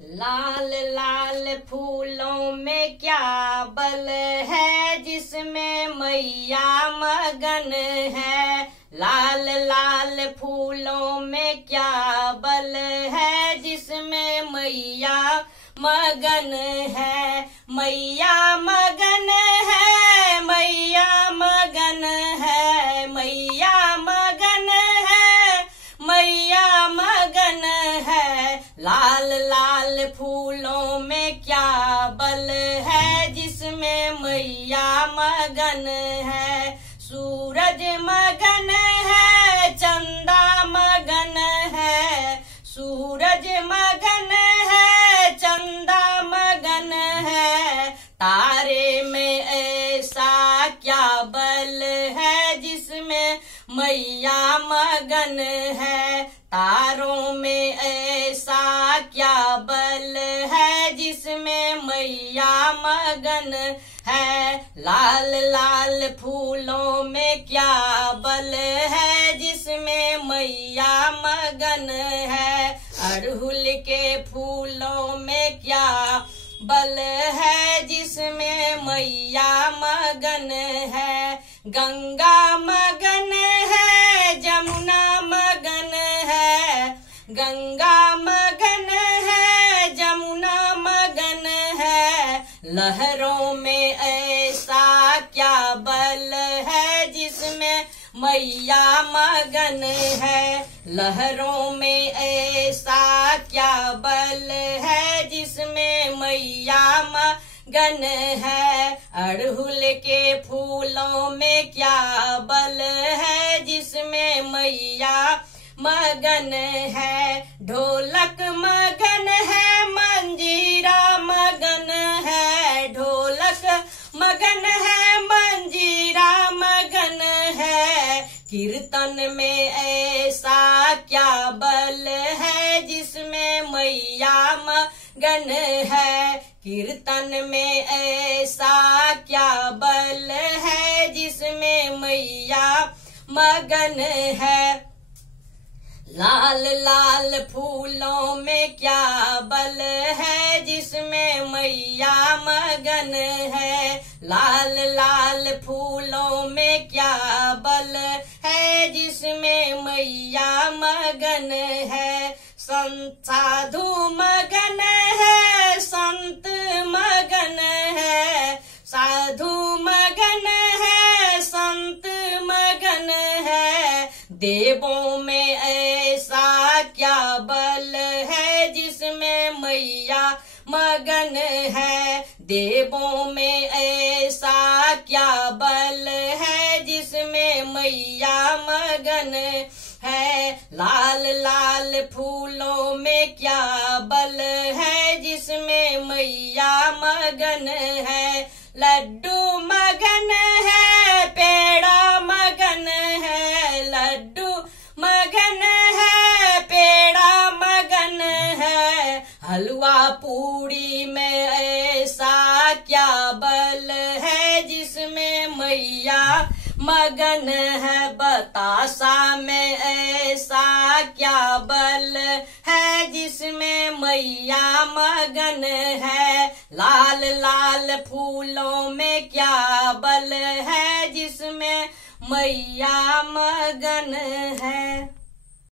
लाल लाल फूलों में क्या बल है जिसमें मैया मगन है। लाल लाल फूलों में क्या बल है जिसमें मैया मगन है। मैया मगन है, मैया मगन है, मैया मगन है, मैया मगन है। लाल लाल फूलों में क्या बल है जिसमें मैया मगन है। सूरज मगन है, चंदा मगन है, सूरज मगन है, चंदा मगन है। तारे में ऐसा क्या बल है जिसमें मैया मगन है। तारों में ऐसा क्या बल है जिसमें मैया मगन है। लाल लाल फूलों में क्या बल है जिसमें मैया मगन है। अड़हुल के फूलों में क्या बल है जिसमें मैया मगन है। गंगा मगन है, जमुना मगन है, गंगा मगन है, जमुना मगन है। लहरों में ऐसा क्या बल है जिसमें मैया मगन है। लहरों में ऐसा क्या बल है जिसमें मैया मगन है। अड़हुल के फूलों में क्या बल है जिसमें मैया मगन है। ढोलक मगन है, मंजीरा मगन है, ढोलक मगन है, मंजीरा मगन है। कीर्तन में ऐसा क्या बल है जिसमें मैया मगन है। कीर्तन में ऐसा क्या बल है जिसमें मैया मगन है। लाल लाल फूलों में क्या बल है जिसमें मैया मगन है। लाल लाल फूलों में क्या बल है जिसमें मैया मगन है। संत साधु मगन है, संत मगन है, साधु मगन है, संत मगन है। देवों में ऐसा क्या बल है जिसमें मैया मगन है। देवों में ऐसा क्या बल है जिसमें मैया मगन है। लाल लाल फूलों में क्या बल है जिसमें मैया मगन है। लड्डू मगन है, पेड़ा मगन है, लड्डू मगन है, पेड़ा मगन है। हलवा पूड़ी में ऐसा क्या बल है जिसमें मैया मगन है। बतासा में ऐसा क्या बल है जिसमें मैया मगन है। लाल लाल फूलों में क्या बल है जिसमें मैया मगन है।